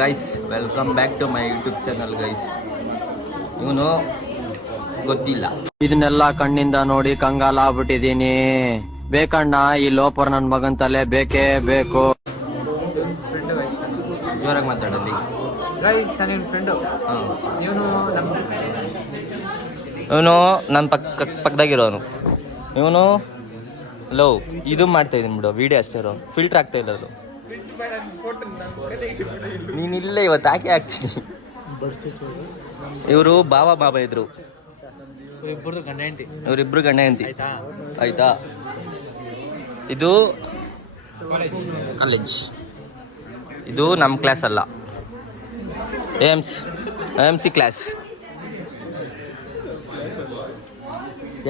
Guys welcome back to my YouTube channel guys. ಇವನು ಗೊತ್ತಿಲ್ಲ, ಇದನ್ನೆಲ್ಲ ಕಣ್ಣಿಂದ ನೋಡಿ ಕಂಗಾಲ ಆಗ್ಬಿಟ್ಟಿದೀನಿ. ಬೇಕಣ್ಣ ಈ ಲೋಪರ್ ನನ್ ಮಗನ್ ತಲೆ ಬೇಕೇ ಬೇಕು. ಜೋರಾಗಿ ಮಾತಾಡಲಿ. ಇವನು ನನ್ನ ಪಕ್ಕದಾಗಿರೋನು. ಇವನು ಲೋ ಇದು ಮಾಡ್ತಾ ಇದೀನಿ ಬಿಡು, ವಿಡಿಯೋ ಅಷ್ಟೇ ಇರೋ, ಫಿಲ್ಟರ್ ಆಗ್ತಾ ಇಲ್ಲ ಅದು. ನೀನಿಲ್ಲ ಇವತ್ತು ಹಾಕಿ ಹಾಕ್ತೀನಿ. ಇವರು ಬಾಬಾ ಇದ್ರು, ಇವರಿಬ್ರು ಗಂಡ ಹೆಂಡತಿ ಆಯ್ತಾ. ಇದು ಕಾಲೇಜ್, ಇದು ನಮ್ಮ ಕ್ಲಾಸ್ ಅಲ್ಲ, AMC ಕ್ಲಾಸ್.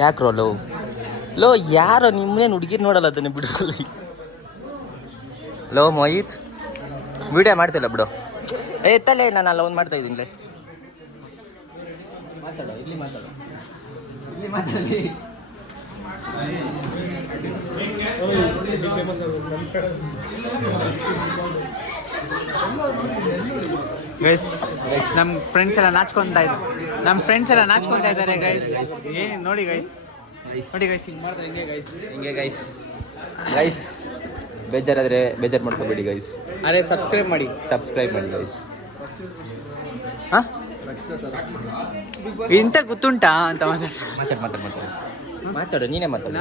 ಯಾಕ್ರೋ ಲೋ ಯಾರೋ ನಿಮ್ಮನೇನು ಹುಡುಗಿರ್ ನೋಡಲ್ಲ ಅದನ್ನೇ ಬಿಡಲ್ಲ. ಲೋ ಮೋಹಿತ್ ವಿಡಿಯೋ ಮಾಡ್ತಿಲ್ಲ ಬಿಡು. ಎತ್ತಲೇ ನಾನು ಅಲ್ಲ ಒಂದು ಮಾಡ್ತಾ ಇದ್ದೀನಿ. ಮಾತಾಡೋ, ಇಲ್ಲಿ ಮಾತಾಡೋ, ಇಲ್ಲಿ ಮಾತಾಡಿ. ಗೈಸ್ ನಮ್ಮ ಫ್ರೆಂಡ್ಸ್ ಎಲ್ಲ ನಾಚ್ಕೊಂತ ಇದ್ದಾರೆ ಗೈಸ್. ನೋಡಿ ಗೈಸ್, ಹಿಂಗೆ ಮಾಡ್ತಾರೆ, ಹಿಂಗೆ ಗೈಸ್ ಬೇಜಾರಾದರೆ ಬೇಜಾರು ಮಾಡ್ಕೋಬೇಡಿ ಗೈಸ್. ಅರೆ ಸಬ್ಸ್ಕ್ರೈಬ್ ಮಾಡಿ ಗೈಸ್. ಹಾಂ ಇಂಥ ಗೊತ್ತುಂಟಾ ಅಂತ ಮಾತಾಡು, ನೀನೇ ಮಾತಾಡು.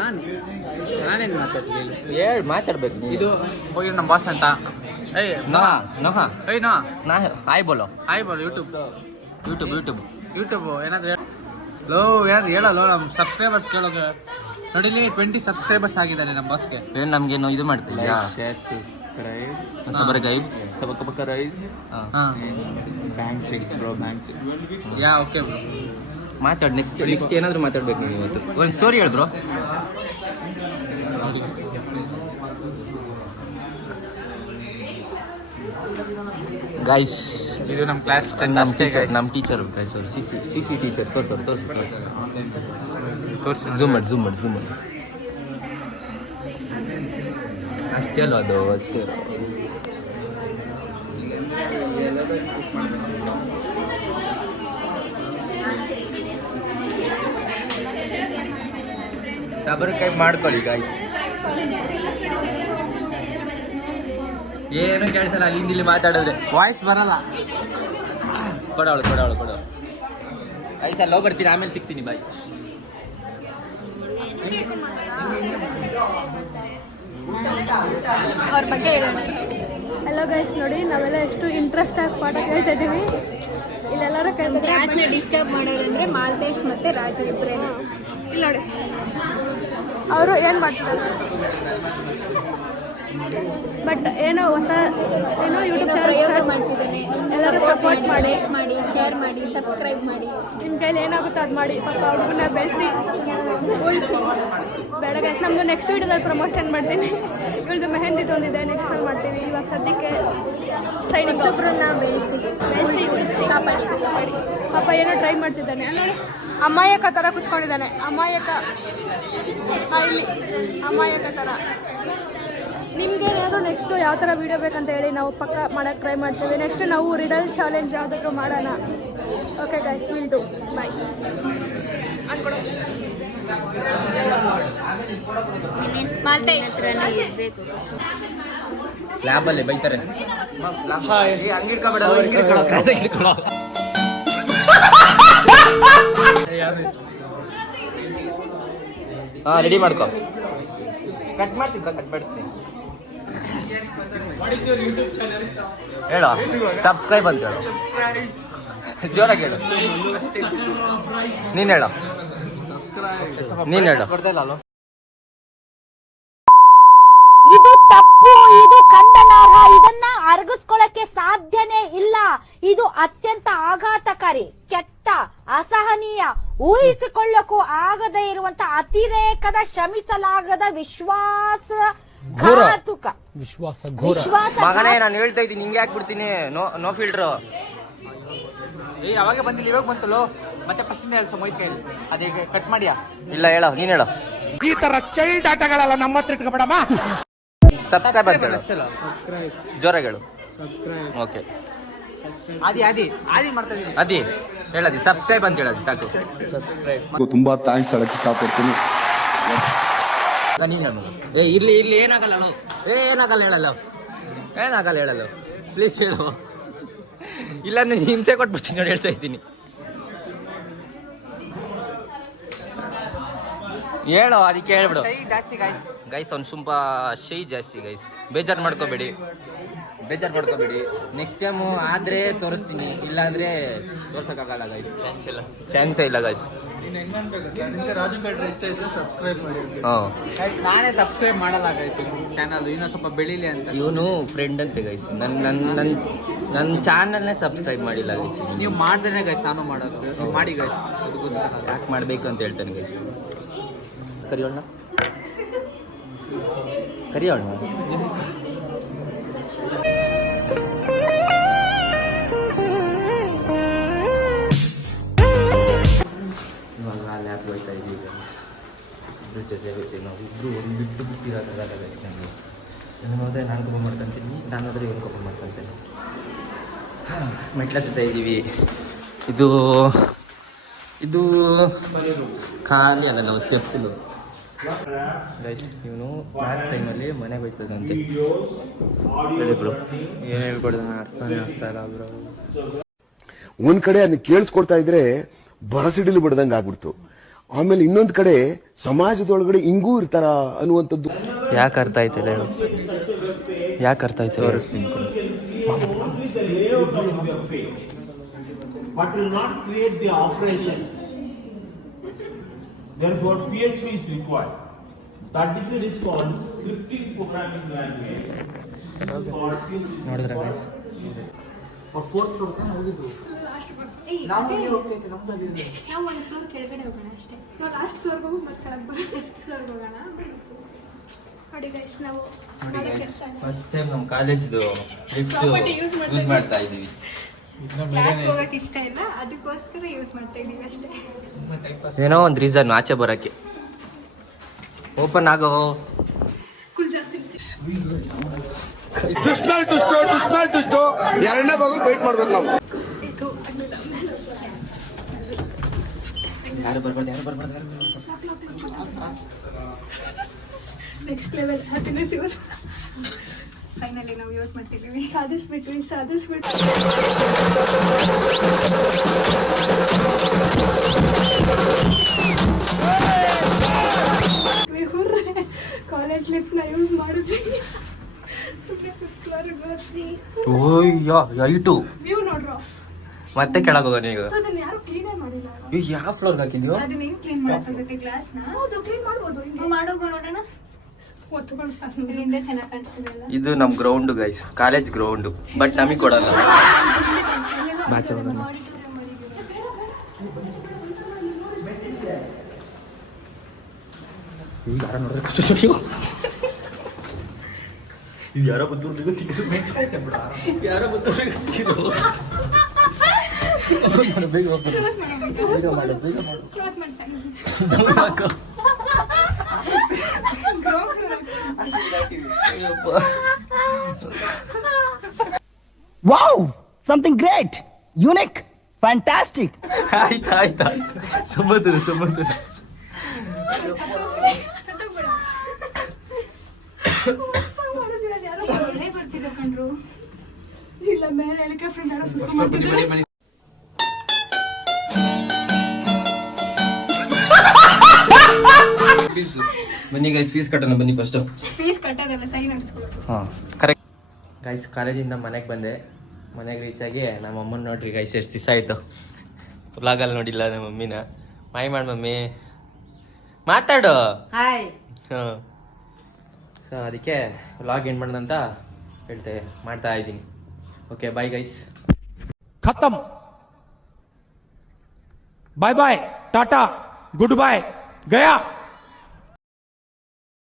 ನಾನೇನು ಮಾತಾಡ್ತೀನಿ ಹೇಳಿ, ಮಾತಾಡ್ಬೇಕು ನೀನು. ಇದು ಹೋಗಿ ನಮ್ಮ ಬಾಸ್ ಅಂತ. ಹಾಯ್ ಬೋಲೋ ಯೂಟ್ಯೂಬ್ ಏನಾದ್ರು ಹೇಳಲ್ಲ. ನಮ್ಮ ಸಬ್ಸ್ಕ್ರೈಬರ್ಸ್ ಕೇಳೋದು ನೋಡಿಲಿ, 20 ಸಬ್ಸ್ಕ್ರೈಬರ್ಸ್ ಆಗಿದ್ದಾರೆ ನಮ್ಮ ಬಾಸ್ಗೆ. ಏನು ನಮಗೇನು ಇದು ಮಾಡ್ತಿದ್ಯಾ? ಓಕೆ ಮಾತಾಡು. ನೆಕ್ಸ್ಟ್ ಏನಾದರೂ ಮಾತಾಡ್ಬೇಕು ನೀನು ಇವತ್ತು. ಒಂದು ಸ್ಟೋರಿ ಹೇಳಿ ಬ್ರೋ. ಗೈಸ್ ಇದು ನಮ್ಮ ಕ್ಲಾಸ್ ನಮ್ಮ ಟೀಚರು ಗೈಸ್. ಅವರು ಸಿ ಟೀಚರ್. ತೋರ್ಸು ಝೂಮ್ ಮಾಡಿ. ಅಷ್ಟೇ ಅಲ್ವ ಅದು, ಅಷ್ಟೇ. ಸಬರ್ಕಾಯಿ ಮಾಡ್ಕೊಳ್ಳಿ ಗಾಯ್ಸ್. ಏನು ಕೇಳಿಸಲ್ಲ, ಅಲ್ಲಿಂದ ಇಲ್ಲಿ ಮಾತಾಡಿದ್ರೆ ವಾಯ್ಸ್ ಬರಲ್ಲ. ಕೊಡವಳು ಗೈಸ್. ಅಲ್ಲೋ ಬರ್ತೀನಿ, ಆಮೇಲೆ ಸಿಗ್ತೀನಿ, ಬಾಯ್. ಅವ್ರ ಬಗ್ಗೆ ಹೇಳೋಣ. ಹಲೋ ಗೈಸ್, ನೋಡಿ ನಾವೆಲ್ಲ ಎಷ್ಟು ಇಂಟ್ರೆಸ್ಟ್ ಆಗಿ ಪಾಠ ಕೇಳ್ತಾ ಇದ್ದೀವಿ. ಇಲ್ಲೆಲ್ಲರೂ ಕ್ಲಾಸ್ನ ಡಿಸ್ಟರ್ಬ್ ಮಾಡೋದಂದ್ರೆ ಮಾಲ್ತೇಶ್ ಮತ್ತು ರಾಜು ಇಬ್ಬರೇನು. ಇಲ್ಲಿ ನೋಡಿ ಅವರು ಏನು ಮಾಡ್ತಾರೆ, ಬಟ್ ಏನೋ ಯೂಟ್ಯೂಬ್ ಚಾನಲ್ ಸ್ಟಾರ್ಟ್ ಮಾಡ್ತಿದ್ದೇನೆ. ಎಲ್ಲರೂ ಸಪೋರ್ಟ್ ಮಾಡಿ, ಶೇರ್ ಮಾಡಿ, ಸಬ್ಸ್ಕ್ರೈಬ್ ಮಾಡಿ. ನಿಮ್ಮ ಕೈಲಿ ಏನಾಗುತ್ತೋ ಅದು ಮಾಡಿ. ಪಾಪ ಹುಡುಗನ ಬೆಳೆಸಿ ಉಳಿಸಿ. ಬೇಡ ಗೈಸ್, ನಮ್ಮದು ನೆಕ್ಸ್ಟ್ ವೀಡಿಯೋದಲ್ಲಿ ಪ್ರಮೋಷನ್ ಮಾಡ್ತೀನಿ. ಇವಳದು ಮೆಹಂದಿದು ಒಂದಿದೆ, ನೆಕ್ಸ್ಟ್ ಮಾಡ್ತೀವಿ. ಇವಾಗ ಸದ್ಯಕ್ಕೆ ಸೈಡ್ ಒಬ್ಬರನ್ನ ಬೆಳೆಸಿ ಉಳಿಸಿ ಕಾಪಾಡಿ. ಪಾಪ ಏನೋ ಟ್ರೈ ಮಾಡ್ತಿದ್ದಾನೆ ನೋಡಿ, ಅಮಾಯಕ ಥರ ಕುತ್ಕೊಂಡಿದ್ದಾನೆ. ಇಲ್ಲಿ ಅಮಾಯಕ ಥರ. ನಿಮಗೆ ಏನಾದರೂ ನೆಕ್ಸ್ಟು ಯಾವ ಥರ ವೀಡಿಯೋ ಬೇಕಂತ ಹೇಳಿ, ನಾವು ಪಕ್ಕ ಮಾಡೋಕ್ಕೆ ಟ್ರೈ ಮಾಡ್ತೀವಿ. ನೆಕ್ಸ್ಟ್ ನಾವು ರಿಡಲ್ ಚಾಲೆಂಜ್ ಯಾವುದಾದ್ರೂ ಮಾಡೋಣ. Okay guys, will do. Bye. ಲ್ಯಾಬಲ್ಲಿ ಬೈತಾರೆ. ರೆಡಿ ಮಾಡ್ಕೊ. ಕಟ್ ಮಾಡ್ತೀನಿ. ಹೇಳೋ ಸಬ್ಸ್ಕ್ರೈಬ್ ಅಂತ ಹೇಳು, ಜೋರಾಗಿ ಹೇಳು. ನೀನು ಹೇಳು. ಇದು ತಪ್ಪು, ಇದು ಖಂಡನಾರ್ಹ. ಇದನ್ನ ಅರಗಿಸ್ಕೊಳ್ಳಕ್ಕೆ ಸಾಧ್ಯನೇ ಇಲ್ಲ. ಇದು ಅತ್ಯಂತ ಆಘಾತಕಾರಿ, ಕೆಟ್ಟ, ಅಸಹನೀಯ, ಊಹಿಸಿಕೊಳ್ಳಕ್ಕೂ ಆಗದೇ ಇರುವಂತ ಅತಿರೇಕದ, ಶ್ರಮಿಸಲಾಗದ ವಿಶ್ವಾಸಘಾತುಕ. ಮಗನೇ ನಾನು ಹೇಳ್ತಾ ಇದ್ದೀನಿ, ಹಿಂಗೆ ಹಾಕ್ಬಿಡ್ತೀನಿ. No filter. ಅವಾಗ ಬಂದಿಲ್ಲ, ಇವಾಗ ಬಂತಲ್ಲೋ. ಮತ್ತೆ ಫಸ್ಟಿಂದ ಹೇಳ್ಸ ಮೊಯ್ತ್ ಕೈಲಿ ಅದೇ ಕಟ್ ಮಾಡಿಯಾ? ಇಲ್ಲ, ಹೇಳೋ, ನೀನು ಹೇಳೋ. ಈ ತರ ಚೈಲ್ಡ್ ಆಟಗಳೆಲ್ಲ ನಮ್ಮ ಹತ್ರ ಇಟ್ಕೊಬೇಡಮ್ಮ. ಸಬ್ಸ್ಕ್ರೈಬ್ ಅಂತ ಹೇಳು, ಜೋರಾಗಿ ಹೇಳು. ಓಕೆ. ಆದಿ ಮಾಡ್ತಾ ಇದೀನಿ. ಅದಿ ಹೇಳದಿ ಸಬ್ಸ್ಕ್ರೈಬ್ ಅಂತ ಹೇಳದಿ ಸಾಕು. ತುಂಬಾ ಥ್ಯಾಂಕ್ಸ್ ಹೇಳಕ್ಕೆ ಇಷ್ಟಪಡ್ತೀನಿ. ನೀನು ಇರ್ಲಿ ಏನಾಗಲ್ಲ ಹೇಳಲ್ಲ ಪ್ಲೀಸ್ ಹೇಳು, ಇಲ್ಲ ನೀನು ಹಿಂಸೆ ಕೊಟ್ಬಿಡ್ತೀನಿ ನೋಡಿ, ಹೇಳ್ತಾ ಇದ್ದೀನಿ. ಹೇಳೋ ಅದಕ್ಕೆ ಹೇಳ್ಬಿಡು ಜಾಸ್ತಿ ಗೈಸ್. ಅವ್ನು ಸ್ವಲ್ಪ ಶೈ ಜಾಸ್ತಿ ಗೈಸ್, ಬೇಜಾರು ಮಾಡ್ಕೋಬೇಡಿ. ನೆಕ್ಸ್ಟ್ ಟೈಮು ಆದರೆ ತೋರಿಸ್ತೀನಿ, ಇಲ್ಲ ಅಂದರೆ ತೋರ್ಸೋಕ್ಕಾಗಲ್ಲ ಗೈಸ್, ಚಾನ್ಸೇ ಇಲ್ಲ ಗೈಸ್. ರಾಜು ಕಟ್ರೆ ಇಷ್ಟ ಇದ್ರೆ ಸಬ್ಸ್ಕ್ರೈಬ್ ಮಾಡಿ. ಹಾಂ ಗೈಸ್ ನಾನೇ ಸಬ್ಸ್ಕ್ರೈಬ್ ಮಾಡಲ್ಲ ಗೈಸ್ ಚಾನಲ್, ಇನ್ನೂ ಸ್ವಲ್ಪ ಬೆಳೀಲಿ ಅಂತ. ಇವನು ಫ್ರೆಂಡ್ ಅಂತೆ ಗೈಸ್, ನನ್ನ ಚಾನಲ್ನೇ ಸಬ್ಸ್ಕ್ರೈಬ್ ಮಾಡಿಲ್ಲ ಗೈಸ್. ನೀವು ಮಾಡಿದ್ರೆ ಗೈಸ್ ನಾನು ಮಾಡೋದು, ನೀವು ಮಾಡಿ ಗೈಸ್. ಯಾಕೆ ಮಾಡಬೇಕು ಅಂತ ಹೇಳ್ತಾನೆ ಗೈಸ್. ಕರಿಯೋಣ ಲ್ಯಾಬ್ ಹೋಗ್ತಾ ಇದ್ದೀವಿ ಇಬ್ಬರು ಜೊತೆ ಹೋಗ್ತೀವಿ ನಾವು. ಇಬ್ಬರು ಒಂದು ಬಿಟ್ಟಿರೋದಾಗಲ್ಲ ಗೈಸ್ ನನಗೆ. ನಾನು ಹೋದರೆ ನಾನು ಕೋಪ ಮಾಡ್ಕೊತೀನಿ, ನಾನು ಹೋದರೆ ಇವನು ಕೋಪ ಮಾಡ್ಕೊತೀನಿ. ಮೆಟ್ಲ ಜೊತೆ ಇದ್ದೀವಿ. ಇದು ಖಾಲಿ ಅಲ್ಲ, ನಾವು ಸ್ಟೆಪ್ಸ್ ಇಲ್ಲ ಗೈಸ್. ಇವನು ಕ್ಲಾಸ್ ಟೈಮಲ್ಲಿ ಮನೆಗೆ ಹೋಯ್ತದಂತೆ. ಏನು ಹೇಳ್ಕೊಡ್ದು ಅರ್ಥನೇ ಆಗ್ತಾ ಇಲ್ಲ ಬ್ರೋ. ಒಂದ್ ಕಡೆ ಅದನ್ನ ಕೇಳಿಸ್ಕೊಡ್ತಾ ಇದ್ರೆ ಬರಸಿಡಿಲು ಬಿಡ್ದಂಗೆ ಆಗ್ಬಿಡ್ತು. ಆಮೇಲೆ ಇನ್ನೊಂದ್ ಕಡೆ ಸಮಾಜದೊಳಗಡೆ ಹಿಂಗೂ ಇರ್ತಾರ ಅನ್ನುವಂಥದ್ದು. ಯಾಕೆ ಅರ್ಥ ಆಯ್ತಿಲ್ಲ ಹೇಳು, ಯಾಕೆ ಅರ್ಥ ಆಯ್ತು ತೋರಿಸ್ತೀನಿ. but will not create the operations. Therefore, PHP is required. That is the response scripting programming language. ನೋಡಿದ್ರೆ ಗೈಸ್ ಫೋರ್ತ್ ಫ್ಲೋರ್ ತಾನೆ ಹೋಗಿದ್ದು. ನಾವು ಒಂದು ಫ್ಲೋರ್ ಕೆಳಗಡೆ ಹೋಗೋಣ ಅಷ್ಟೇ. ನಾವು ಲಾಸ್ಟ್ ಫ್ಲೋರ್ಗೆ ಹೋಗಿ ಮತ್ತೆ ಕೆಳಗೆ ಬರೋಣ, 5th ಫ್ಲೋರ್ಗೆ ಹೋಗೋಣ. ನೋಡಿ ಗೈಸ್, ನಾವು ಕೆಲಸ ಫಸ್ಟ್ ಟೈಮ್ ನಮ್ಮ ಕಾಲೇಜ್ದು ಲಿಫ್ಟ್ ಯೂಸ್ ಮಾಡ್ತಾ ಇದ್ದೀವಿ. ಕ್ಲಾಸ್ಗೆ ಹೋಗಕ್ಕೆ ಇಷ್ಟ ಇಲ್ಲ, ಅದಕ್ಕೋಸ್ಕರ ಯೂಸ್ ಮಾಡ್ತಾ ಇದೀವಿ ಅಷ್ಟೇ. ಏನೋ ಒಂದು ರೀಸನ್ ಆಚೆ ಬರೋಕ್ಕೆ. ಓಪನ್ ಆಗೋ. ದುಷ್ಟು ಎರಡನೇ ಭಾಗ ವೇಟ್ ಮಾಡ್ಬೇಕು ನಾವು. ಯಾರು ಬರ್ಬಾರ್ದು. Next level happiness use finally ನಾವು ಯೂಸ್ ಮಾಡ್ತಿದ್ದೀವಿ. ಸಾಧಿಸ್ಬಿಟ್ವಿ. ಕಾಲೇಜ್ ಲಿಫ್ಟ್ ನ ಯೂಸ್ ಮಾಡಿದ್ವಿ. ಐಟು ವ್ಯೂ ನೋಡ್ರೋ. ಮತ್ತೆ ಕೆಳಗೆ ಹೋಗೋಣ ಈಗ. ಅದನ್ನ ಯಾರು ಕ್ಲೀನೇ ಮಾಡಿಲ್ಲ. ಈಗ ಯಾವ ಫ್ಲೋರ್ ಹಾಕಿದ್ಯೋ? ಅದನ್ನ ಹೆಂಗ್ ಕ್ಲೀನ್ ಮಾಡಕ್ಕಾಗುತ್ತೆ ಗ್ಲಾಸ್ ನ? ಹೌದು, ಕ್ಲೀನ್ ಮಾಡ್ಬೋದು. ಹಿಂಗೆ ಮಾಡೋಗ ನೋಡೋಣ. ಒತ್ತುಗಳು ಸಾಕು, ಇಲ್ಲಿಂದ ಚೆನ್ನಾಗಿ ಕಾಣಿಸ್ತಿದೆಲ್ಲ. ಇದು ನಮ್ಮ ground guys, college ground, but ನಮಗೆ ಕೊಡಲ್ಲ. ಬಾಚೆ ಹೋಗೋಣ. ಯಾರ ನೋಡಿದ್ರೆ ಯಾರೋ Wow! Something great! Unique! Fantastic! ಆಯ್ತು ಸುಮ್ಮನೆ ಬರ್ತಿದ್ದ ಕಂಡ್ರು. ಇಲ್ಲ, ಮೇಲೆ ಹೆಲಿಕಾಪ್ಟರ್ ಯಾರೋ ಸುಸ್ಸು ಮಾಡ್ತಿದ್ದಾರೆ. ಬನ್ನಿ ಗೈಸ್, ಫೀಸ್ ಕಟ್ಟೋಣ ಬನ್ನಿ. ಫಸ್ಟ್ ಫೀಸ್ ಕಟ್ಟೋದಲ್ಲ, ಸೈನ್ ಹಾಕ್ಸ್ಬೇಕು. ಹಾಂ ಕರೆಕ್ಟ್ ಗೈಸ್. ಕಾಲೇಜಿಂದ ಮನೆಗೆ ಬಂದೆ. ಮನೆಗೆ ರೀಚ್ ಆಗಿ ನಮ್ಮ ಅಮ್ಮನ ನೋಡ್ರಿ ಗೈಸ್, ಎಷ್ಟು ದಿವಸ ಆಯಿತು ವ್ಲಾಗಲ್ಲಿ ನೋಡಿಲ್ಲ ನಮ್ಮ ಮಮ್ಮಿನ. ಮಾಯ್ ಮಾಡಿ ಮಮ್ಮಿ, ಮಾತಾಡು. ಹಾಯ್. ಹಾಂ, ಸೊ ಅದಕ್ಕೆ ವ್ಲಾಗ್ ಏನು ಮಾಡೋಣ ಅಂತ ಮಾಡ್ತಾ ಇದ್ದೀನಿ. Okay, bye guys. खत्म. Bye bye, tata, goodbye, गया.